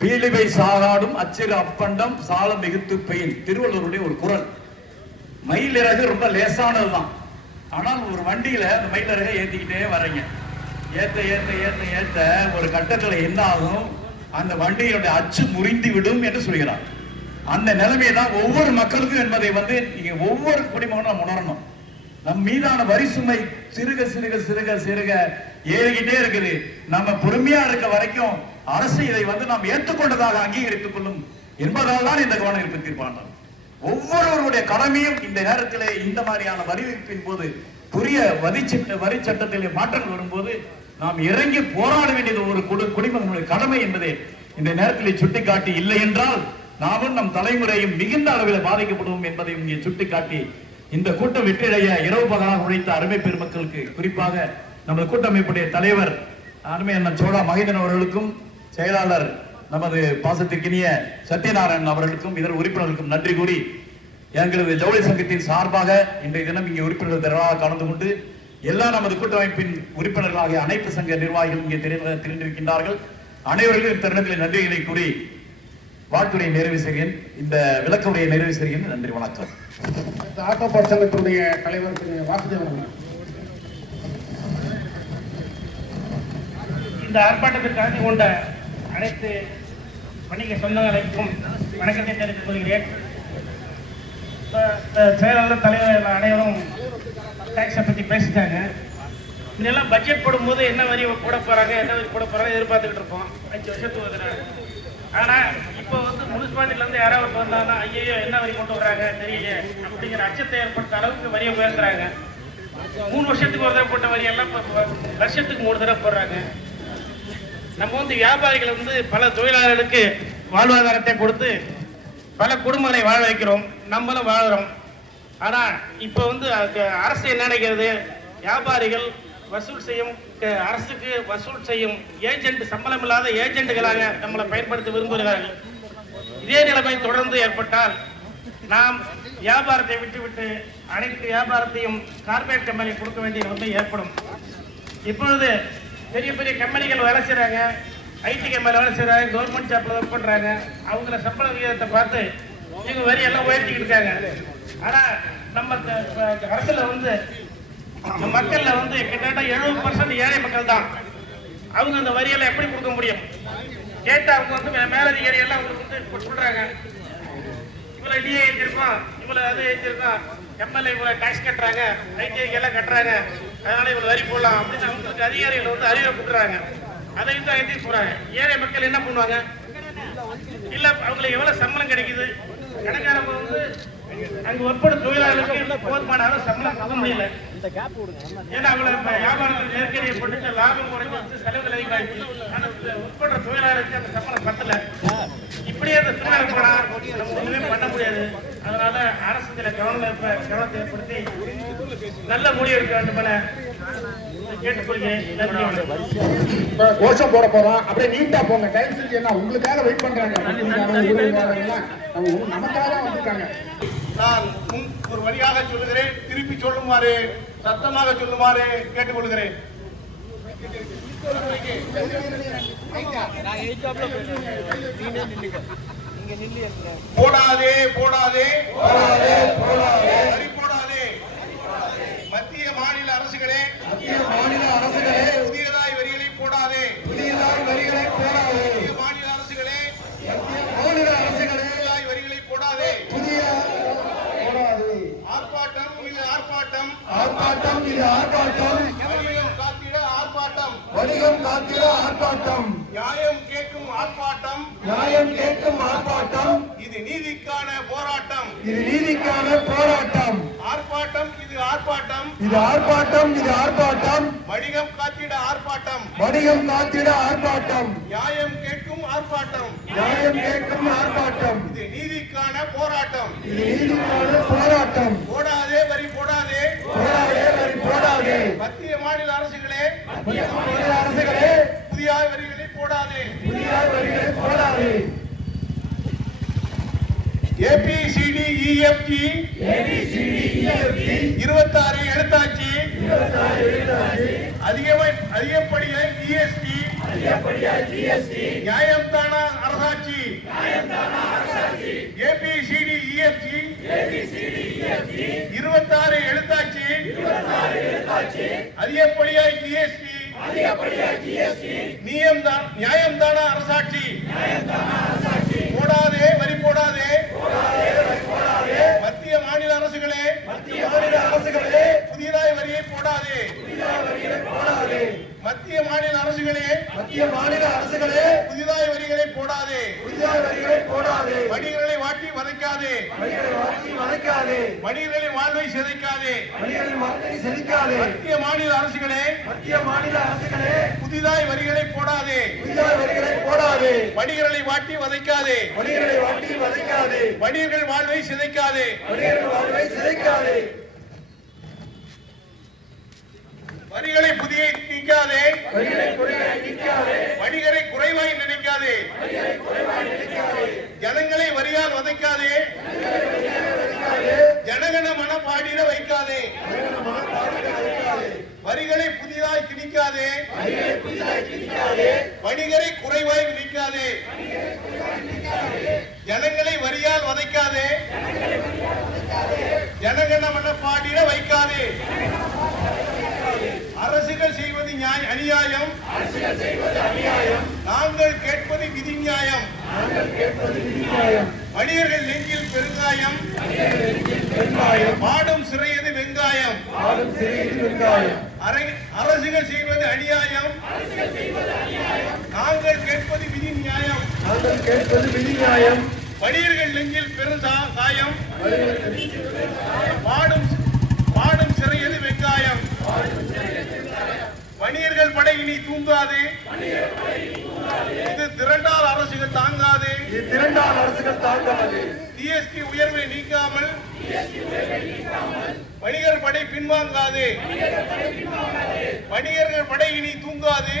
பீலிவை சாகாடும் அச்சிறு அப்பண்டம் சாலம் மிகுத்து பெயின், திருவள்ளுவருடைய ஒரு குறள். மயிலிறகு ரொம்ப லேசானதுதான். ஆனால் ஒரு வண்டியில அந்த மயிலிறகை ஏத்திக்கிட்டே வரீங்க, ஏத்த ஏத்த ஏத்த ஏத்த ஒரு கட்டத்துல என்ன ஆகும், அந்த வண்டியினுடைய அச்சு முறிந்து விடும் என்று சொல்கிறார். அந்த நிலைமையை தான் ஒவ்வொரு மக்களுக்கும் என்பதை நீங்க ஒவ்வொரு குடிமகனும் உணரணும். நம் மீதான வரி சுமை சிறுக சிறுக சிறுக சிறுக ஏறிக்கிட்டே இருக்குது. நம்ம பொறுமையா இருக்க வரைக்கும் அரசு இதை நாம் ஏற்றுக்கொண்டதாக அங்கீகரித்துக் கொள்ளும் என்பதால் தான் இந்த கவன ஈர்ப்பு தீர்ப்பானம். ஒவ்வொருவருடைய கடமையும் இந்த நேரத்திலே இந்த மாதிரியான வரி விதிப்பின் போது புதிய வரி சட்டத்திலே மாற்றங்கள் வரும்போது நாம் இறங்கி போராட வேண்டியது ஒரு குடிமகனுடைய கடமை என்பதை இந்த நேரத்தில் சுட்டிக்காட்டி, இல்லை என்றால் நாமும் நம் தலைமுறையும் மிகுந்த அளவில் பாதிக்கப்படுவோம் என்பதை இங்கே சுட்டிக்காட்டி, இந்த கூட்டம் வெற்றியடைய இரவு பகலாக உழைத்த அருமை பெருமக்களுக்கு, குறிப்பாக நமது கூட்டமைப்புடைய தலைவர் அருமை அண்ணன் சோழா மகேந்திரன் அவர்களுக்கும், செயலாளர் நமது பாசத்திற்கினிய சத்யநாராயணன் அவர்களுக்கும், இதர உறுப்பினர்களுக்கும் நன்றி கூறி, எங்களது ஜவுளி சங்கத்தின் சார்பாக இன்றைய தினம் இங்கே உறுப்பினர்கள் திரளாக கலந்து கொண்டு எல்லா நமது கூட்டமைப்பின் உறுப்பினர்களாகிய அனைத்து சங்க நிர்வாகிகள் இங்கே திரண்டிருக்கின்றார்கள். அனைவர்களும் இத்தருணத்தில் நன்றிகளை கூறி வாழ்த்துறையை நிறைவு செய்கிறேன். இந்த விளக்கவுடைய நிறைவு செய்கிறேன். நன்றி, வணக்கம். ஆட்டோ சங்கத்தினுடைய தலைவர் திரு வாசுதேவன். இந்த ஆர்ப்பாட்டத்தில் கலந்து கொண்ட அனைத்து வணிக சொந்தங்களுக்கும் வணக்கத்தை தெரிவித்துக் கொள்கிறேன். செயலாளர் தலைவர் அனைவரும் டேக்ஸை பற்றி பேசிட்டாங்க. இதெல்லாம் பட்ஜெட் போடும்போது என்ன வரி போட போகிறாங்க, என்ன வரி போட போகிறாங்க எதிர்பார்த்துக்கிட்டு இருப்போம் 5 வருஷத்துக்கு ஒரு. ஆனால் இப்போ முனிசிபாலிட்டிலேருந்து யாராவது வந்தாங்கன்னா ஐயோ என்ன வரி கொண்டு வர்றாங்க தெரியல அப்படிங்கிற அச்சத்தை ஏற்படுத்த அளவுக்கு வரியை உயர்த்துறாங்க. 3 வருஷத்துக்கு ஒரு தடவை போட்ட வரியெல்லாம் இப்போ வருஷத்துக்கு 3 தடவை போடுறாங்க. நம்ம வியாபாரிகள் பல தொழிலாளர்களுக்கு வாழ்வாதாரத்தை கொடுத்து பல குடும்பங்களை வாழ வைக்கிறோம், நம்மளும் வாழறோம். ஆனால் இப்போ அரசு என்ன நினைக்கிறது, வியாபாரிகள் வசூல் செய்யும் அரசுக்கு வசூல் செய்யும் ஏஜென்ட், சம்பளம் இல்லாத ஏஜென்ட்டுகளாக நம்மளை பயன்படுத்த விரும்புகிறார்கள். இதே நிலைமை தொடர்ந்து ஏற்பட்டால் நாம் வியாபாரத்தை விட்டுவிட்டு அனைத்து வியாபாரத்தையும் கார்பரேட் கம்பெனி கொடுக்க வேண்டிய நிலைமை ஏற்படும். இப்பொழுது பெரிய பெரிய கம்பெனிகள் வேலை செய்கிறாங்க, ஐடி கம்பெனியில் வேலை செய்கிறாங்க, கவர்மெண்ட் ஜாப்பில் ஒர்க் பண்ணுறாங்க. அவங்கள சம்பள விகிதத்தை பார்த்து இவங்க வரி எல்லாம் உயர்த்திக்கிட்டு இருக்காங்க. ஆனால் நம்ம அரசில் மக்களில் கிட்டத்தட்ட 70% ஏழை மக்கள் தான். அவங்க அந்த வரியெல்லாம் எப்படி கொடுக்க முடியும்? கேட்டால் அவங்க மேலதிகாரி எல்லாம் அவங்களுக்கு சொல்கிறாங்க, இவ்வளோ டிஏ ஏற்றிருக்கோம், இவ்வளோ அது ஏற்றிருக்கோம், எம்எல்ஏ இவ்வளோ டாக்ஸ் கட்டுறாங்க, ஐடிஐக்கு எல்லாம் கட்டுறாங்க, அதனால இவ்வளோ வரி போடலாம் அப்படின்னு அவங்களுக்கு அதிகாரிகள் அறிவுரை கொடுக்குறாங்க. அதை ஏற்றி போகிறாங்க. ஏழை மக்கள் என்ன பண்ணுவாங்க? இல்லை அவங்களுக்கு எவ்வளோ சம்பளம் கிடைக்குது, கணக்காரங்க அங்கே ஒர்க் தொழிலாளர்களுக்கு போதுமான அளவு சம்பளம் கொடுக்க முடியல. ஏன்னா அவங்கள வியாபாரத்தில் நெருக்கடியை போட்டு லாபம் குறைஞ்சி செலவுகள் அதிகமாகிடுச்சு. ஆனால் ஒர்க் பண்ணுற தொழிலாளருக்கு அந்த சம்பளம் பத்தல. இப்படியே அந்த சூழ்நிலை போனால் நம்ம ஒன்றுமே பண்ண முடியாது. அதனால அரசு சில கவனத்தை ஏற்படுத்தி நல்ல முடிவு எடுக்க வேண்டும் என கேட்டுக்கொள்கிறேன். கோஷம் போட போறோம், அப்படியே நீட்டா போங்க. டைம் செஞ்சு என்ன உங்களுக்காக வெயிட் பண்றாங்க, நமக்காக வந்திருக்காங்க. நான் ஒரு வழியாக சொல்லுகிறேன், திருப்பி சொல்லுமாறு சத்தமாக சொல்லுமாறு கேட்டுக்கொள்கிறேன். போடாதே போடாதே வரி போடாதே. மத்திய மாநில அரசுகளே புதியதாய் வரிகளை போடாதே. மாநில அரசுகளே புதியதாய் வரிகளை போடாதே. இது நீதிக்கான போராட்டம். ஆர்ப்பாட்டம் இது ஆர்ப்பாட்டம். இது ஆர்ப்பாட்டம். இது ஆர்ப்பாட்டம். வணிகம் காத்திட ஆர்ப்பாட்டம். வணிகம் காத்திட ஆர்ப்பாட்டம். நியாயம் கேட்கும் ஆர்ப்பாட்டம். நியாயம் கேட்கும் ஆர்ப்பாட்டம். இது நீதிக்கான போராட்டம். இது நீதிக்கான போராட்டம். போடாதே வரி போடாதே. போடாதே வரி போடாதே. மத்திய மாநில அரசுகளே, மத்திய மாநில அரசுகளே, புதிய வரிகளை போடாதே. புதிய வரிகளை போடாதே. ABCDEFG 26 எடுத்தாச்சு. அதிகப்படியாக GST. நியாயம் தானா அரசாட்சி. ABCDEFG 26 எடுத்தாச்சு. அதிகப்படியாக GST. நியாயம் தானா அரசாட்சி. போடாதே வரி போடாதே. மத்திய மாநில அரசுகளே, புதியதாய் வரியை போடாதே. மத்திய மாநில அரசுகளே, புதிதாய் வரிகளை போடாதே. வணிகர்களை வாட்டி வதைக்காதே. வணிகர்களின் வாழ்வை சிதைக்காதே. மத்திய மாநில அரசுகளே, புதிதாய் வரிகளை போடாதே. வணிகர்களை வாட்டி வதைக்காதே. வணிகர்கள் வாழ்வை சிதைக்காதே. வரிகளை புதிய நீக்காதே. வணிகரை குறைவாய் நினைக்காதே. ஜனங்களை வரியால் வதைக்காதே. ஜனகன மன பாடிட வைக்காதே. வரிகளை புதிதாய் திணிக்காதே. வணிகரை குறைவாய் விதிக்காதே. ஜனங்களை வரியால் வதைக்காதே. ஜனகன மன பாடிட வைக்காதே. அரசுகள் செய்வது அநியாயம். நாங்கள் கேட்பது விதி நியாயம். வணிகர்கள் நெஞ்சில் பெருங்காயம். மாடும் சிறையது வெங்காயம். அரசுகள் செய்வது அநியாயம். நாங்கள் கேட்பது விதி நியாயம். வணிகர்கள் நெஞ்சில் பெருங்காயம். மாடும் சிறையது வெங்காயம். வணிகர்கள் படை இனி தூங்காது. இது திரண்டால் அரசுகள் தாங்காது. GST உயர்வை நீக்காமல் வணிகர் படை பின்வாங்காது. வணிகர்கள் படை இனி தூங்காது.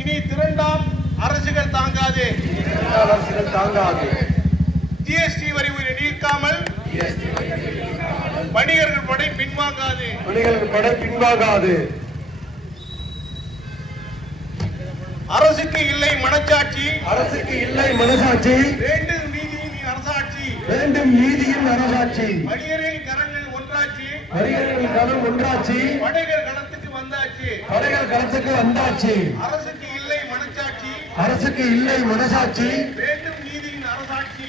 இனி திரண்டால் அரசுகள் தாங்காது. GST வரி உயர்வை நீக்காமல் வணிகர்கள் படை பின்வாங்காது. அரசுக்கு இல்லை மனச்சாட்சி. வேண்டும் நீதியின் அரசாட்சி. வணிகரின் கரங்கள் ஒன்றாட்சி. படைகள் களத்துக்கு வந்தாச்சு. அரசுக்கு இல்லை மனச்சாட்சி. வேண்டும் நீதியின் அரசாட்சி.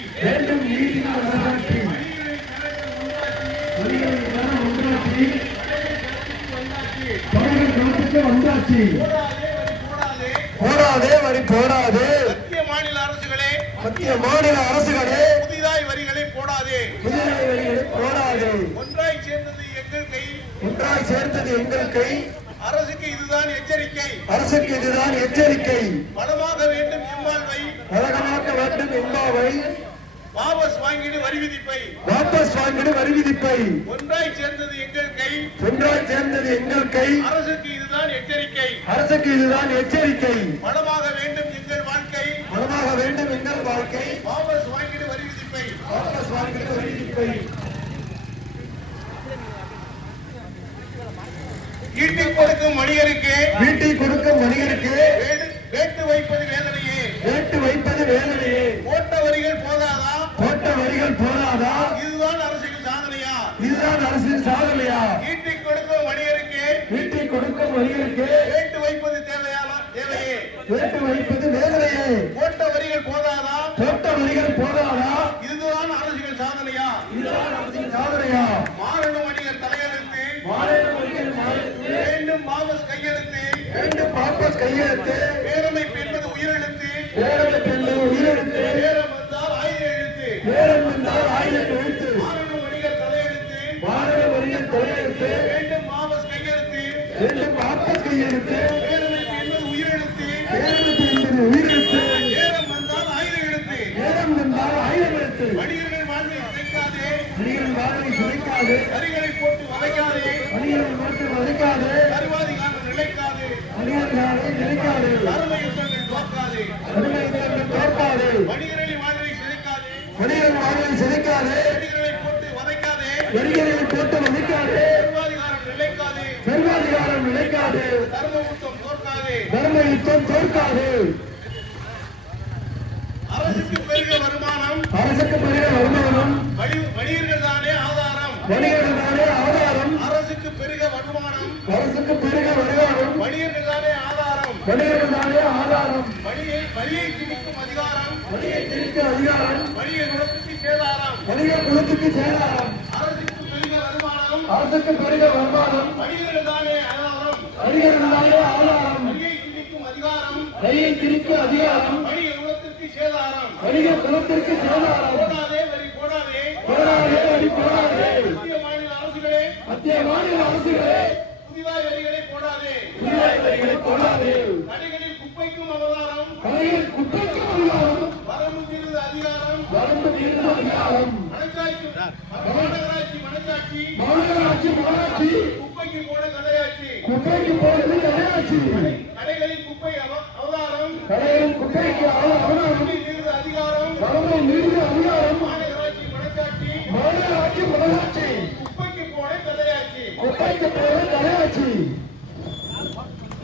போடாதே வரி போடாதே. மத்திய மாநில அரசுகளே, புதிதாய் வரிகளை போடாதே. ஒன்றாய் சேர்ந்தது எங்கள் கை. அரசுக்கு இதுதான் எச்சரிக்கை. வளமாக வேண்டும் எம்மாவை. வாபஸ் வாங்கிடு வரி விதிப்பை. ஒன்றாய் சேர்ந்தது எங்கள் கை. அரசுக்கு இதுதான் எச்சரிக்கை. வளமாக வேண்டும் எங்கள் வாழ்க்கை. வாபஸ் வாங்கிடு வரி விதிப்பை. வீட்டில் கொடுக்கும் வணிகருக்கு வேட்டு வைப்பது வேதனையே. போட்ட வரிகள் போதாதா? இதுதான் அரசின் சாதனையா? வீட்டில் கொடுக்கும் வணிகருக்கு வேட்டு வைப்பது தேவையே. போட்ட வரிகள் போதாதா? இதுதான் அரசியல் சாதனையா? மாறணும் வணிகர் தலையெழுத்து. வேண்டும் வாபஸ் கையெழுத்து. பேரமைப்பு என்பது உயிரெழுத்து. பேரம் வந்தால் ஆயுத எழுத்து. உயிரெழுத்து பேரமைப்பு என்பது உயிரெழுத்து பேரெழுத்து என்பது உயிரெழுத்து நேரம் வந்தால் ஆயுத எழுத்து நேரம் வந்தால் ஆயிரம் எழுத்து வணிகர்கள் வாழ்வை சிதைக்காதே வணிகர்கள் வாழ்வை சிதைக்காது வரிகளை போட்டு வதைக்காதே வணிகர்கள் போட்டு வதைக்காது கருவாதிகாரம் நிலைக்காதே வணிகர்களை நினைக்காது அருமை யுத்தங்கள் தோற்காதே அருமை இதயங்கள் தோற்காது வணிகர்களின் வாழ்வை சிதைக்காதே வணிகர்கள் வாழ்வை சிதைக்காது வணிகர்களை போட்டு வதைக்காதே வணிகர்களை போட்டு வதைக்காது கருவாதிகாரம் நிலைக்காதே சர்வாதிகாரம் நிலைக்காது தர்ம யுத்தம் தோற்காதே தர்ம யுத்தம் தோற்காது அரசுக்கு பெருக வருமானம் அரசுக்கு பெரிய வருமானம் வணிகர்கள் தானே ஆதாரம் வணிகர்கள் தானே ஆதாரம் அரசுக்கு பெருக வருமானம் அரசுக்கு பெருக வருமானம் வணிகர்கள் தானே ஆதாரம் வணிகர்கள் தானே ஆதாரம் வழியை திணிக்கும் அதிகாரம் வணிகை திணிக்க அதிகாரம் வணிக குலத்துக்கு சேதாரம் வணிக குலத்துக்கு சேதாரம் அரசுக்கு பெருக வருமானம் அரசுக்கு பெருக வருமானம் வணிகர்கள் தானே ஆதாரம் வணிகர்கள் தானே ஆதாரம் வழியை திணிக்கும் அதிகாரம் வணிகை திணிக்க அதிகாரம் வணிக குலத்திற்கு சேதாரம் வணிக குலத்திற்கு சேதாரம் போடாதே வரி போடாதே போராடே வரி போராடே மத்திய மாநில அரசுகளே மத்திய மாநில அரசுகளே புதிதாய் வரிகளை போடாதே புதிதாய் வரிகளை போடாதே கடைகளில் குப்பைக்கும் அவதாரம் கலையில் குற்றக்கு அதிகாரம் வரம்பு மீறின அதிகாரம் வரம்பு மீறின அதிகாரம் மனச்சாட்சி மாநகராட்சி மனச்சாட்சி மாநகராட்சி மாநகராட்சி குப்பைக்கு போட கடையாட்சி குப்பைக்கு போவது கிடையாச்சு கடைகளில் குப்பை அவதாரம் கலையில் குப்பைக்கு அவதாரம் வரம்பு மீறின அதிகாரம் வரம்பை மீறின அதிகாரம் மாநகராட்சி மனச்சாட்சி மாநகராட்சி மாநகராட்சி குப்பைக்கு போட கடையாட்சி குப்பைக்கு போவது கிடையாச்சு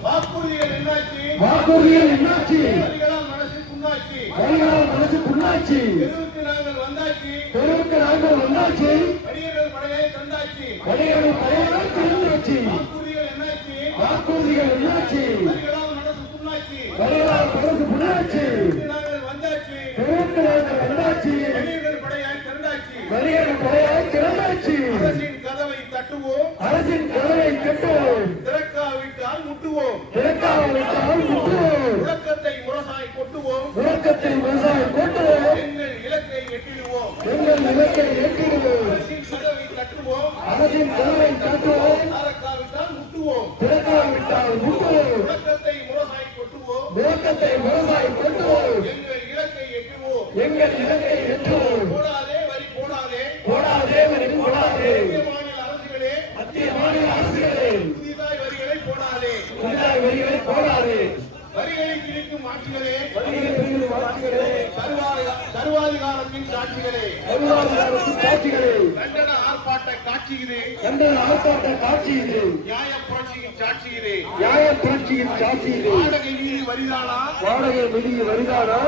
வாக்குறுதிகள் என்னாச்சு வாக்குறுதிகள் என்னாச்சு வரிகளால் மனசு புண்ணாச்சு வரிகளால் மனசு புண்ணாச்சு தெருவுக்கு நாங்கள் வந்தாச்சு தெருவுக்கு நாங்கள் வந்தாச்சு வணிகர்கள் படையை தந்தாச்சு வணிகர்கள் படையால் திறந்தாச்சு வாக்குறுதிகள் என்னாச்சு வாக்குறுதிகள் என்னாச்சு வரிகளால் மனசு புண்ணாச்சு வரிகளால் மனசு புண்ணாச்சு தெருவுக்கு நாங்கள் வந்தாச்சு தெருவுக்கு நாங்கள் வந்தாச்சு வணிகர்கள் படையாய் திரண்டாச்சு வணிகர்கள் படையால் திறந்தாச்சு அரசின் கதவை தட்டுவோம் அரசின் கதவை கட்டுவோம் திறக்காவிட்டால் முட்டுவோம் திறக்காவிட்டால் முட்டுவோம் முழக்கத்தை முரசாய் கொட்டுவோம் உலகத்தை விவசாயம் கொட்டுவோம் எங்கள் இலக்கை எட்டிடுவோம் எங்கள் இலக்கை எட்டிடுவோம் அரசின் கதவை தட்டுவோம் அரசின் கதவை கட்டுவோம் திறக்காவிட்டால் முட்டுவோம் திறக்காவிட்டால் முட்டுவோம் முழக்கத்தை முரசாய் கொட்டுவோம் உலகத்தை விவசாயம் கொட்டுவோம் எங்கள் இலக்கை எட்டுவோம் எங்கள் இலக்கை எட்டுவோம் போடாதே வரி போடாதே போடாதே வரி போடாதே மத்திய மாநில அரசுகளே மத்திய மாநில அரசுகளே புதிதாய் வரிகளை போடாதே புதிதாய் வரிகளை போடாதே வரிகளை திணிக்கும் ஆட்சிகளே வரிகளை வாக்குகளே சர்வாதிகாரத்தின் சாட்சிகளே அலுவலக காட்சிகளே கண்டன ஆர்ப்பாட்ட காட்சி இது கண்டன ஆர்ப்பாட்ட காட்சி இது நியாய புரட்சியின் சாட்சி இது நியாய புரட்சியின் சாட்சி இது வாடகை வீதி வரிதானா வாடகை வெளியே வருகிறாரா